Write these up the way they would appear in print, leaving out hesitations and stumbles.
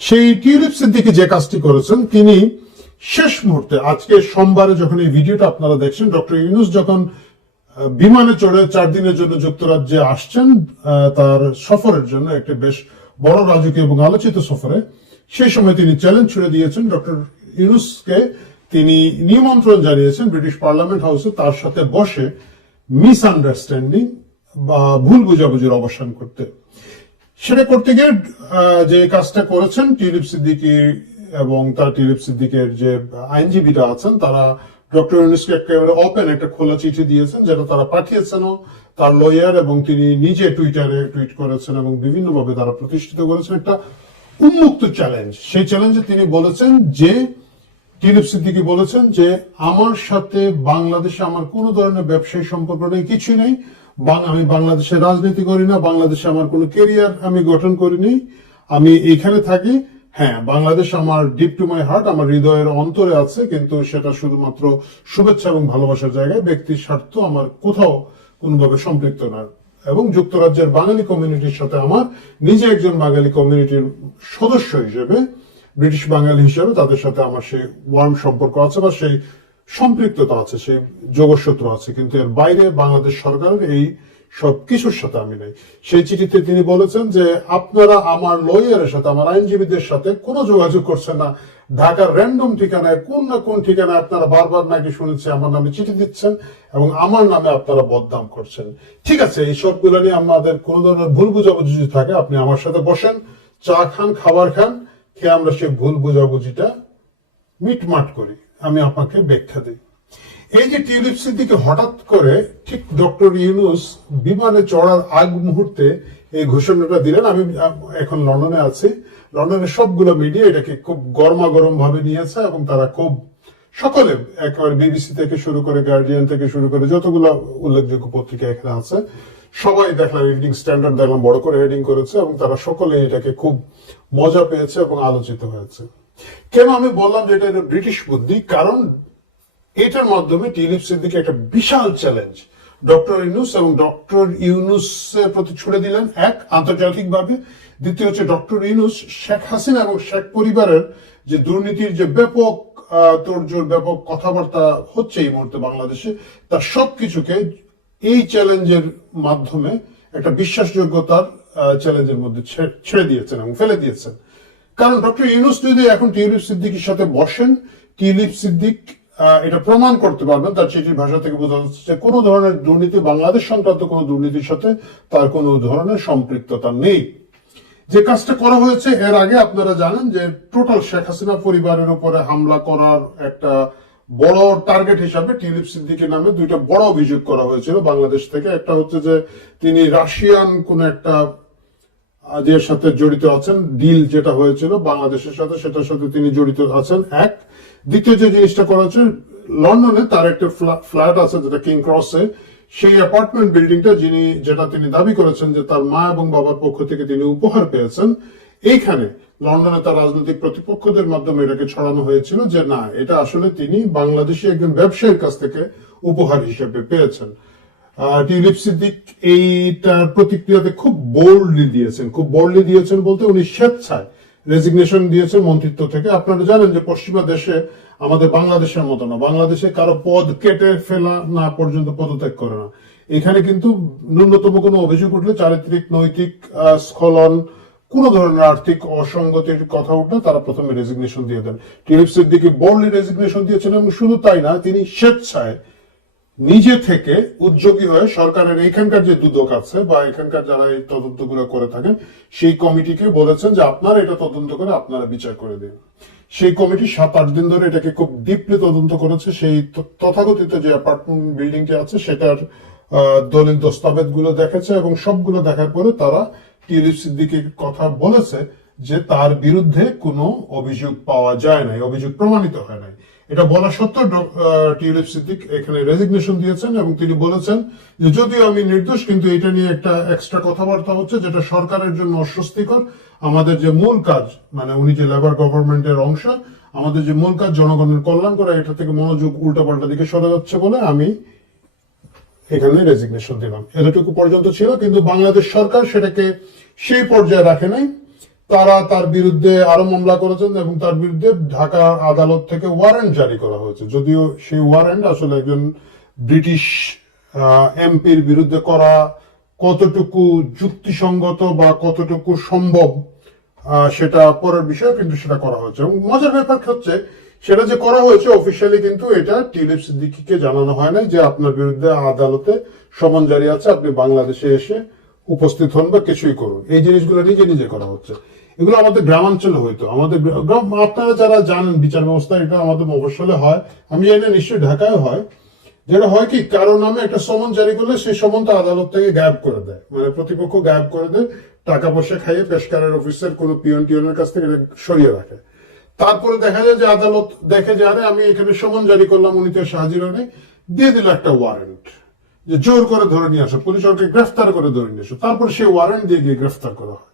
সেই টিউলিপ সিদ্দিকী যে কাজটি করেছেন, তিনি শেষ মুহূর্তে আজকে সোমবারে যখন এই ভিডিওটা আপনারা দেখছেন, ডক্টর ইউনূস যখন বিমানে চড়ে 4 দিনের জন্য যুক্তরাজ্যে আসছেন তার সফরের জন্য, একটি বেশ বড় রাজকীয় এবং আলোচিত সফরে, সেই সময় তিনি চ্যালেঞ্জ ছুড়ে দিয়েছেন ডক্টর ইউনূসকে। তিনি নিমন্ত্রণ জানিয়েছেন ব্রিটিশ পার্লামেন্ট হাউসে তার সাথে বসে মিসআন্ডারস্ট্যান্ডিং বা ভুল বুঝাবুঝির অবসান করতে। সেটা করতে গিয়ে যে কাজটা করেছেন টিউলিপ সিদ্দিকী এবং তার টিউলিপ সিদ্দিকের যে আইনজীবীরা আছেন, তারা ডক্টর ইউনূসকে একেবারে ওপেন একটা খোলা চিঠি দিয়েছেন, যেটা তারা পাঠিয়েছেনও তার লয়ার, এবং তিনি নিজে টুইটারে টুইট করেছেন এবং বিভিন্নভাবে তারা প্রতিষ্ঠিত করেছেন একটা উন্মুক্ত চ্যালেঞ্জ। সেই চ্যালেঞ্জে তিনি বলেছেন যে, টিউলিপ সিদ্দিকী বলেছেন যে, আমার সাথে বাংলাদেশে আমার কোন ধরনের ব্যবসায়ী সম্পর্ক নেই, কিছু নেই। আমি বাংলাদেশে রাজনীতি করি না, বাংলাদেশে আমার কোনো কেরিয়ার আমি গঠন করিনি, আমি এখানে থাকি। হ্যাঁ, বাংলাদেশ আমার ডিপ টু মাই হার্ট, আমার হৃদয়ের অন্তরে আছে, কিন্তু সেটা শুধুমাত্র শুভেচ্ছা এবং ভালোবাসার জায়গায়, ব্যক্তির স্বার্থ আমার কোথাও কোনোভাবে সম্পৃক্ত না। এবং যুক্তরাজ্যের বাঙালি কমিউনিটির সাথে আমার নিজে একজন বাঙালি কমিউনিটির সদস্য হিসেবে, ব্রিটিশ বাঙালি হিসেবে তাদের সাথে আমার সেই ওয়ার্ম সম্পর্ক আছে বা সেই সম্পৃক্ততা আছে, সেই যোগসূত্র আছে, কিন্তু এর বাইরে বাংলাদেশ সরকারের এই সব কিছুর সাথে আমি নাই। সেই চিঠিতে তিনি বলেছেন যে, আপনারা আমার লয়ারের সাথে, আমার আইনজীবীদের সাথে কোনো যোগাযোগ করছেন না, ঢাকার র্যান্ডম ঠিকানায় কোন না কোন ঠিকানায় আপনারা বারবার নাকি শুনেছি আমার নামে চিঠি দিচ্ছেন এবং আমার নামে আপনারা বদনাম করছেন। ঠিক আছে, এই সবগুলো নিয়ে আমাদের কোন ধরনের ভুল বুঝাবুঝি যদি থাকে, আপনি আমার সাথে বসেন, চা খান, খাবার খান, খেয়ে আমরা সেই ভুল বুঝাবুঝিটা মিটমাট করি, আমি আপনাকে ব্যাখ্যা দিই। এই যে টিউলিপ সিদ্দিকী হঠাৎ করে ঠিক ডক্টর ইউনূস বিমানে চড়ার আগ মুহূর্তে এই ঘোষণাটা দিলেন। আমি এখন লন্ডনে আছি, লন্ডনের সবগুলো মিডিয়া এটাকে খুব গরমাগরম ভাবে নিয়েছে এবং তারা খুব সকলে, একেবারে বিবিসি থেকে শুরু করে, গার্ডিয়ান থেকে শুরু করে যতগুলো উল্লেখযোগ্য পত্রিকা এখানে আছে, সবাই দেখলাম ইভিনিং স্ট্যান্ডার্ড দেখলাম বড় করে হেডিং করেছে এবং তারা সকলে এটাকে খুব মজা পেয়েছে এবং আলোচিত হয়েছে। কেন আমি বললাম যে এটা ব্রিটিশ বুদ্ধি? কারণ এটার মাধ্যমে টিউলিপ সিদ্দিকী একটা বিশাল চ্যালেঞ্জ ডক্টর ইউনূস এবং ডক্টর ইউনূসের প্রতি ছুড়ে দিলেন, এক, আন্তর্জাতিকভাবে। দ্বিতীয় হচ্ছে ডক্টর ইউনূস শেখ হাসিনা এবং শেখ পরিবারের যে দুর্নীতির যে ব্যাপক তোড়জোড়, ব্যাপক কথাবার্তা হচ্ছে এই মুহূর্তে বাংলাদেশে, তার সবকিছুকে এই চ্যালেঞ্জের মাধ্যমে একটা বিশ্বাসযোগ্যতার চ্যালেঞ্জের মধ্যে ছেড়ে দিয়েছেন এবং ফেলে দিয়েছেন। কারণ ডক্টর ইউনূস যদি এখন টিউলিপ সিদ্দিকীর সাথে বসেন, টিউলিপ সিদ্দিক এটা প্রমাণ করতে পারবেন, তার চিঠির ভাষা থেকে বোঝা যাচ্ছে যে কোনো ধরনের দুর্নীতি, বাংলাদেশ সংক্রান্ত কোনো দুর্নীতির সাথে তার কোনো ধরনের সম্পৃক্ততা নেই। যে কাজটা করা হয়েছে এর আগে আপনারা জানেন যে টোটাল শেখ হাসিনা পরিবারের উপরে হামলা করার একটা বড় টার্গেট হিসাবে টিউলিপ সিদ্দিকীর নামে দুইটা বড় অভিযোগ করা হয়েছিল বাংলাদেশ থেকে। একটা হচ্ছে যে তিনি রাশিয়ান কোন একটা যে সাথে জড়িত আছেন, ডিল যেটা হয়েছিল বাংলাদেশের সাথে, সেটার সাথে তিনি জড়িত আছেন, এক। দ্বিতীয় যে জিনিসটা করা হচ্ছে, লন্ডনে তার একটা ফ্ল্যাট আছে যেটা কিং ক্রসে, সেই অ্যাপার্টমেন্ট বিল্ডিংটা যেটা তিনি দাবি করেছেন যে তার মা এবং বাবার পক্ষ থেকে তিনি উপহার পেয়েছেন, এইখানে লন্ডনে তার রাজনৈতিক প্রতিপক্ষদের মাধ্যমে এটাকে ছড়ানো হয়েছিল যে না, এটা আসলে তিনি বাংলাদেশি একজন ব্যবসায়ীর কাছ থেকে উপহার হিসেবে পেয়েছেন। টিউলিপ সিদ্দিক এইটার প্রতিক্রিয়াতে খুব বোল্ডলি দিয়েছেন বলতে উনি স্বেচ্ছায় রেজিগনেশন দিয়েছেন মন্ত্রিত্ব থেকে। আপনারা জানেন যে পশ্চিমা দেশে, আমাদের বাংলাদেশের মতো না, বাংলাদেশে কারো পদ কেটে ফেলা না পর্যন্ত পদত্যাগ করে না। এখানে কিন্তু ন্যূনতম কোনো অভিযোগ উঠলে, চারিত্রিক, নৈতিক স্খলন, কোন ধরনের আর্থিক অসঙ্গতির কথা উঠলে তারা প্রথমে রেজিগনেশন দিয়ে দেন। টিউলিপ সিদ্দিকী বোল্ডলি রেজিগনেশন দিয়েছেন এবং শুধু তাই না, তিনি স্বেচ্ছায় নিজে থেকে উদ্যোগী হয়ে সরকারের এখানকার যে দুদক আছে বা এখানকার যারা এই তদন্তগুলো করে থাকেন, সেই কমিটিকে বলেছেন যে আপনারা এটা তদন্ত করে আপনারা বিচার করে দিন। সেই কমিটি 7-8 দিন ধরে এটাকে খুব ডিপলি তদন্ত করেছে। সেই তথাকথিত যে অ্যাপার্টমেন্ট বিল্ডিংটি আছে সেটার দলিল দস্তাবেজ গুলো দেখেছে এবং সবগুলো দেখার পরে তারা টিউলিপ সিদ্দিকীর কথা বলেছে যে তার বিরুদ্ধে কোনো অভিযোগ পাওয়া যায় নাই, অভিযোগ প্রমাণিত হয় নাই। এটা বলা সত্ত্বেও টিউলিপ সিদ্দিক এখানে রেজিগনেশন দিয়েছেন এবং তিনি বলেছেন যে যদিও আমি নির্দোষ, কিন্তু এটা নিয়ে একটা এক্সট্রা কথাবার্তা হচ্ছে যেটা সরকারের জন্য অস্বস্তিকর। আমাদের যে মূল কাজ, মানে উনি যে লেবার গভর্নমেন্টের অংশ, আমাদের যে মূল কাজ জনগণের কল্যাণ করা, এটা থেকে মনোযোগ উল্টাপাল্টা দিকে সরে যাচ্ছে বলে আমি এখানে রেজিগনেশন দিলাম। এতটুকু পর্যন্ত ছিল, কিন্তু বাংলাদেশ সরকার সেটাকে সেই পর্যায়ে রাখে নাই। তারা তার বিরুদ্ধে আরো মামলা করেছেন এবং তার বিরুদ্ধে ঢাকা আদালত থেকে ওয়ারেন্ট জারি করা হয়েছে, যদিও সেই ওয়ারেন্ট আসলে একজন ব্রিটিশ এমপির বিরুদ্ধে করা কতটুকু যুক্তিসঙ্গত বা কতটুকু সম্ভব সেটা পরের বিষয়, কিন্তু সেটা করা হয়েছে। এবং মজার ব্যাপার হচ্ছে সেটা যে করা হয়েছে অফিসিয়ালি, কিন্তু এটা টিউলিপ সিদ্দিকীকে জানানো হয় না যে আপনার বিরুদ্ধে আদালতে সমন জারি আছে, আপনি বাংলাদেশে এসে উপস্থিত হন বা কিছুই করুন। এই জিনিসগুলো নিজে নিজে করা হচ্ছে। এগুলো আমাদের গ্রামাঞ্চলে হইতো, আমাদের আপনারা যারা জানেন বিচার ব্যবস্থা, এটা আমাদের মফস্বলে হয়, আমি জানি না নিশ্চয়ই ঢাকায় হয়। যেটা হয় কি, কারো নামে একটা সমন জারি করলে সেই সমনটা আদালত থেকে গায়েব করে দেয়, মানে প্রতিপক্ষ গায়েব করে দেয়, টাকা পয়সা খাইয়ে পেশকারের অফিসের কোনো পিয়ন টিয়নের কাছ থেকে সরিয়ে রাখে। তারপরে দেখা যায় যে আদালত দেখে যে আরে আমি এখানে সমন জারি করলাম, উনি তো হাজির হয়নি, দিয়ে দিল একটা ওয়ারেন্ট যে জোর করে ধরে নিয়ে আসো, পুলিশ ওকে গ্রেফতার করে ধরে নিয়ে আসো, তারপরে সেই ওয়ারেন্ট দিয়ে গিয়ে গ্রেফতার করা হয়।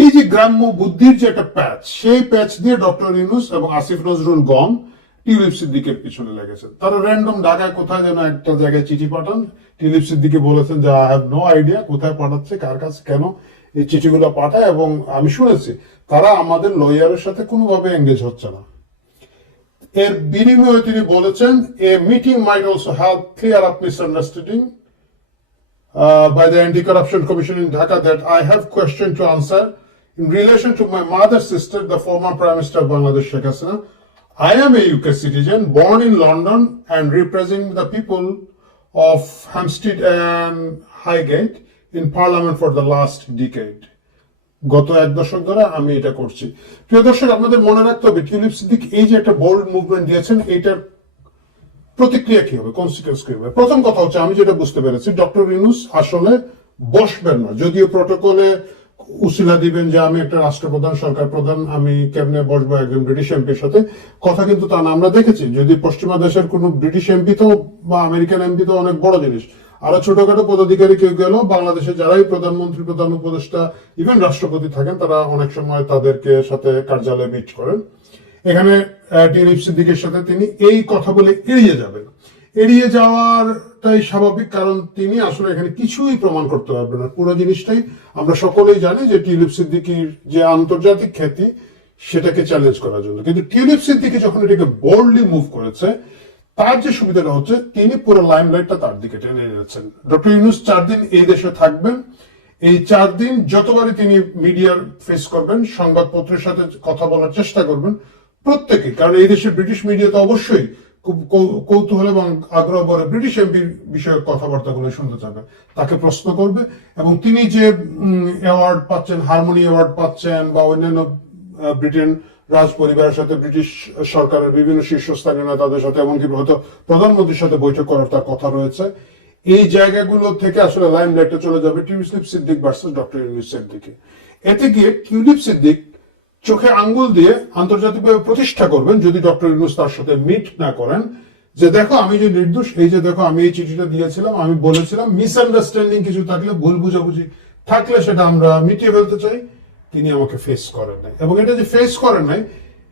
এই যে গ্রাম্য বুদ্ধির যে একটা প্যাচ, সেই প্যাচ দিয়ে ডক্টর ইউনূস এবং আসিফ নজরুল গম টিউলিপ সিদ্দিকের পিছনে লেগেছেন। তারা র্যান্ডম ঢাকায় কোথায় যেন একটা জায়গায় চিঠি পাঠান, টিউলিপ সিদ্দিকে বলেছেন যে আই হ্যাভ নো আইডিয়া কোথায় পাঠাচ্ছে, কার কাছে, কেন এই চিঠিগুলো পাঠায়, এবং আমি শুনেছি তারা আমাদের লয়ারের সাথে কোনোভাবে এঙ্গেজ হচ্ছে না। এর বিনিময়ে তিনি বলেছেন এ meeting mite also help clear up misunderstanding by the Anti-Corruption Commission in Dhaka that I have question to answer in relation to my mother's sister, the former Prime Minister of Bangladesh, Sheikh Hasina. I am a UK citizen, born in London and representing the people of Hampstead and Highgate in Parliament for the last decade. গত এক দশক ধরে আমি এটা করছি। প্রিয় দর্শক, আপনাদের মনে রাখতে হবে টিউলিপ সিদ্দিক এই যে একটা বোল্ড মুভমেন্ট দিয়েছেন, এইটার প্রতিক্রিয়া কি হবে, কনসিকুয়েন্স কি হবে। প্রথম কথা হচ্ছে, আমি যেটা বুঝতে পেরেছি, ডক্টর ইউনূস আসলে বসবেন না, যদিও প্রটোকলে উসিলা দিবেন যে আমি একটা রাষ্ট্রপ্রধান, সরকার প্রধান, আমি কেমনে বসবো একজন ব্রিটিশ এমপির সাথে, কথা কিন্তু তা না। আমরা দেখেছি যদি পশ্চিমা দেশের কোন ব্রিটিশ এমপি তো বা আমেরিকান এমপি তো অনেক বড় জিনিস, আরো ছোটখাটো পদাধিকারী কেউ গেল, বাংলাদেশে যারাই প্রধানমন্ত্রী, প্রধান উপদেষ্টা, ইভেন রাষ্ট্রপতি থাকেন, তারা অনেক সময় তাদেরকে সাথে কার্যালয়ে মিট করেন। এখানে টিউলিপ সিদ্দিকের সাথে তিনি এই কথা বলে এড়িয়ে যাবেন। এড়িয়ে যাওয়ারটাই স্বাভাবিক, কারণ তিনি আসলে এখানে কিছুই প্রমাণ করতে পারবেন না। পুরো জিনিসটাই আমরা সকলেই জানি যে টিউলিপ সিদ্দিকির যে আন্তর্জাতিক খ্যাতি, সেটাকে চ্যালেঞ্জ করার জন্য। কিন্তু টিউলিপ সিদ্দিকি যখন এটাকে বোল্ডলি মুভ করেছে, তার যে সুবিধাটা হচ্ছে, তিনি পুরো লাইমলাইটটা তার দিকে টেনে এনেছেন। ডক্টর ইউনূস 4 দিন এই দেশে থাকবেন। এই 4 দিন যতবারই তিনি মিডিয়ার ফেস করবেন, সংবাদপত্রের সাথে কথা বলার চেষ্টা করবেন প্রত্যেকে, কারণ এই দেশের ব্রিটিশ মিডিয়া তো অবশ্যই খুব কৌতূহল এবং আগ্রহ ভরে ব্রিটিশ এমপির বিষয়ক কথাবার্তাগুলো শুনতে চাবে, তাকে প্রশ্ন করবে। এবং তিনি যে অ্যাওয়ার্ড পাচ্ছেন, হারমোনি অ্যাওয়ার্ড পাচ্ছেন, বা অন্যান্য ব্রিটেন রাজ পরিবারের সাথে, ব্রিটিশ সরকারের বিভিন্ন শীর্ষস্থানীয় নেতাদের সাথে, এমনকি হয়তো প্রধানমন্ত্রীর সাথে বৈঠক করার তার কথা রয়েছে, এই জায়গাগুলো থেকে আসলে লাইমলাইটে চলে যাবে টিউলিপ সিদ্দিক ভার্সেস ডক্টর ইউনূসের দিকে। এতে গিয়ে টিউলিপ সিদ্দিক চোখে আঙ্গুল দিয়ে আন্তর্জাতিকভাবে প্রতিষ্ঠা করবেন, যদি ডক্টর ইউনূস তার সাথে মিট না করেন, যে দেখো আমি যে নির্দোষ, এই যে দেখো আমি এই চিঠিটা দিয়েছিলাম, আমি বলেছিলাম, মিসআন্ডারস্ট্যান্ডিং কিছু থাকলে, ভুল বুঝাবুঝি থাকলে সেটা আমরা মিটিয়ে ফেলতে চাই। তিনি আমাকে ফেস করেন নাই, এবং এটা যে ফেস করেন নাই,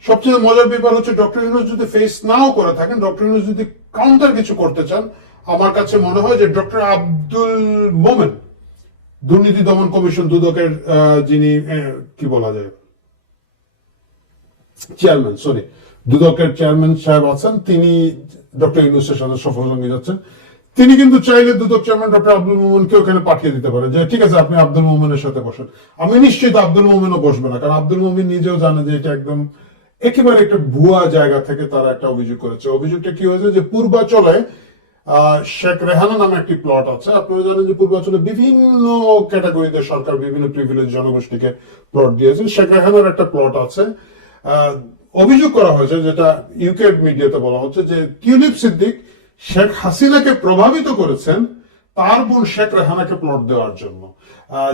সবচেয়ে মজার ব্যাপার হচ্ছে ডক্টর ইউনূস যদি ফেস নাও করে থাকেন, ডক্টর ইউনূস যদি কাউন্টার কিছু করতে চান, আমার কাছে মনে হয় যে ডক্টর আব্দুল মোমেন, দুর্নীতি দমন কমিশন দুদকের যিনি কি বলা যায় চেয়ারম্যান, দুদকের চেয়ারম্যান সাহেব আছেন, তিনি ডক্টর ইউনূসের সাথে সফর সঙ্গে যাচ্ছেন। তিনি কিন্তু চাইলে দুদক চেয়ারম্যান ডক্টর আব্দুল মোমেনকে ওখানে পাঠিয়ে দিতে পারেন, যে ঠিক আছে আপনি আব্দুল মোমেনের সাথে বসেন। আমি নিশ্চিত আব্দুল মোমেনও বসবে না, কারণ আব্দুল মোমেন নিজেও জানে যে এটা একদম একেবারে একটা ভুয়া জায়গা থেকে তারা একটা অভিযোগ করেছে। অভিযোগটা কি হয়েছে, যে পূর্বাচলে শেখ রেহানা নামে একটি প্লট আছে। আপনারা জানেন যে পূর্বাচলে বিভিন্ন ক্যাটাগরিতে সরকার বিভিন্ন প্রিভিলেজ জনগোষ্ঠীকে প্লট দিয়েছে। শেখ রেহানার একটা প্লট আছে। অভিযোগ করা হয়েছে, যেটা ইউকে মিডিয়াতে বলা হচ্ছে, যে টিউলিপ সিদ্দিক শেখ হাসিনাকে প্রভাবিত করেছেন তার বোন শেখ রেহানাকে প্লট দেওয়ার জন্য,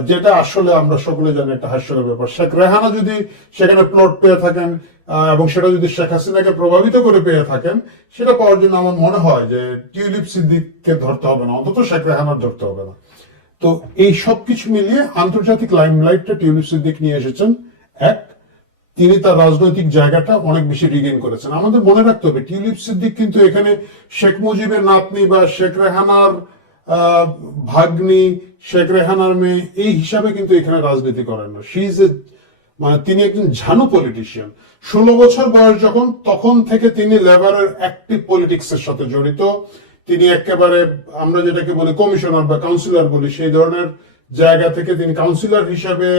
যেটা আসলে আমরা সকলে জানি একটা হাস্যকর ব্যাপার। শেখ রেহানা যদি সেখানে প্লট পেয়ে থাকেন এবং সেটা যদি শেখ হাসিনাকে প্রভাবিত করে পেয়ে থাকেন, সেটা পাওয়ার জন্য আমার মনে হয় যে টিউলিপ সিদ্দিককে ধরতে হবে না, অন্তত শেখ রেহানার ধরতে হবে না। তো এই সবকিছু মিলিয়ে আন্তর্জাতিক লাইমলাইটটা টিউলিপ সিদ্দিক নিয়ে এসেছেন। এক, তিনি তার রাজনৈতিক জায়গাটা অনেক বেশি রিগেইন করেছেন। আমাদের মনে রাখতে হবে টিউলিপ সিদ্দিক কিন্তু এখানে শেখ মুজিবের নাতনি বা শেখ রেহানার ভাগ্নি, শেখ রেহানার মেয়ে, এই হিসাবে কিন্তু এখানে রাজনীতি করেন না। শি ইজ এ মানে তিনি একজন ঝানু পলিটিশিয়ান। 16 বছর বয়স যখন, তখন থেকে তিনি লেবারের অ্যাক্টিভ পলিটিক্স এর সাথে জড়িত। তিনি একেবারে আমরা যেটাকে বলি কমিশনার বা কাউন্সিলর বলি, সেই ধরনের জায়গা থেকে তিনি কাউন্সিলর হিসাবে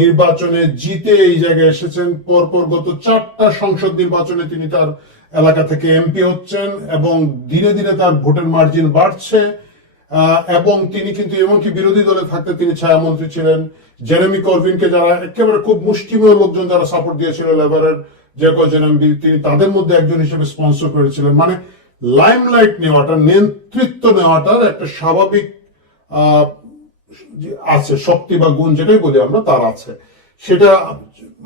নির্বাচনে জিতে এই জায়গায় এসেছেন। পরপর গত 4টা সংসদ নির্বাচনে তিনি তার এলাকা থেকে এমপি হচ্ছেন এবং ধীরে ধীরে তার ভোটের মার্জিন বাড়ছে। এবং তিনি কিন্তু এমনকি বিরোধী দলে থাকতে তিনি ছায়ামন্ত্রী ছিলেন। জেরেমি করবিনকে যারা একেবারে খুব মুষ্টিমেয় লোকজন যারা সাপোর্ট দিয়েছিল লেবারের যে কজন এমপি, তিনি তাদের মধ্যে একজন হিসেবে স্পন্সর করেছিলেন। মানে লাইমলাইট নেওয়াটা, নেতৃত্ব নেওয়াটার একটা স্বাভাবিক আছে, শক্তি বা গুণ যেটাই বলি আমরা, তার আছে। সেটা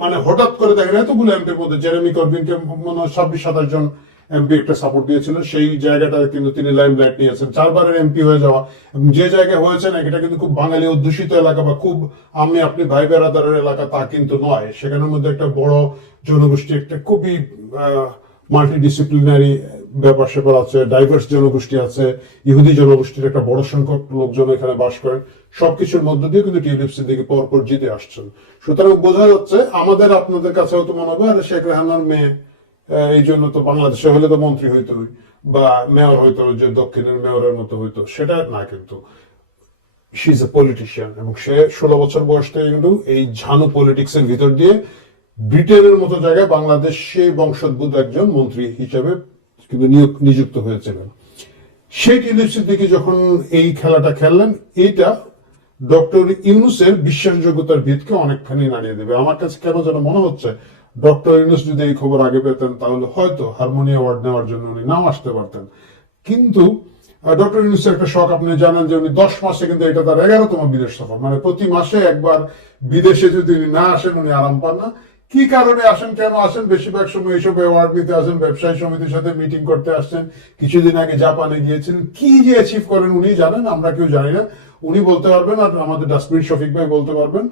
মানে হঠাৎ করে দেখেন এতগুলো এমপির মধ্যে জেরেমি করবিনকে মনে হয় 26-27 জন এমপি একটা সাপোর্ট দিয়েছিলেন। সেই জায়গাটা কিন্তু তিনি লাইমলাইট নিয়েছেন, 4বারের এমপি হয়ে যাওয়া। এবং যে জায়গায় হয়েছেন এটা কিন্তু খুব বাঙালি অধ্যুষিত এলাকা বা খুব আমি আপনি ভাই বেড়াদারের এলাকা তা কিন্তু নয়। সেখানের মধ্যে একটা বড় জনগোষ্ঠী, একটা খুবই মাল্টিডিসিপ্লিনারি ব্যাপার স্যাপার আছে, ডাইভার্স জনগোষ্ঠী আছে, ইহুদি জনগোষ্ঠীর একটা বড় সংখ্যক লোকজন এখানে বাস করেন। সবকিছুর মধ্য দিয়ে কিন্তু টিউলিপ সিদ্দিকী পরপর জিতে আসছেন। সুতরাং বোঝা যাচ্ছে, আমাদের আপনাদের কাছে হয়তো মনে হবে আরে শেখ রেহানার মেয়ে, এই জন্য তো বাংলাদেশে হলে তো মন্ত্রী হইতো বা মেয়র হইতো, যে দক্ষিণের মেয়রের মতো হইতো, সেটা না। কিন্তু শি ইজ এ পলিটিশিয়ান এবং সে 16 বছর বয়স থেকে কিন্তু এই ঝানু পলিটিক্স এর ভিতর দিয়ে ব্রিটেনের মতো জায়গায় বাংলাদেশে বংশোদ্ভূত একজন মন্ত্রী হিসেবে কিন্তু নিযুক্ত হয়েছিলেন। সেই টিউলিপ সিদ্দিকী যখন এই খেলাটা খেললেন, এইটা ডক্টর ইউনূসের বিশ্বাসযোগ্যতার ভিতকে অনেকখানি নাড়িয়ে দেবে। আমার কাছে কেন যেন মনে হচ্ছে ডক্টর ইউনূস যদি এই খবর আগে পেতেন তাহলে হয়তো হারমোনি অ্যাওয়ার্ড নেওয়ার জন্য উনি নাও আসতে পারতেন। কিন্তু ডক্টর ইউনূসের একটা শখ, আপনি জানেন যে উনি 10 মাসে কিন্তু এটা তার 11তম বিদেশ সফর। মানে প্রতি মাসে একবার বিদেশে যদি উনি না আসেন উনি আরাম পান না। কি কারণে আসেন, কেন আসেন? বেশিরভাগ সময় এইসব অ্যাওয়ার্ড নিতে আসেন, ব্যবসায়ী সমিতির সাথে মিটিং করতে আসছেন। কিছুদিন আগে জাপানে গিয়েছিলেন। কি যে অ্যাচিভ করেন উনি জানেন, আমরা কেউ জানি না। উনি বলতে পারবেন আর আমাদের ডাস্টবিন শফিক ভাই বলতে পারবেন।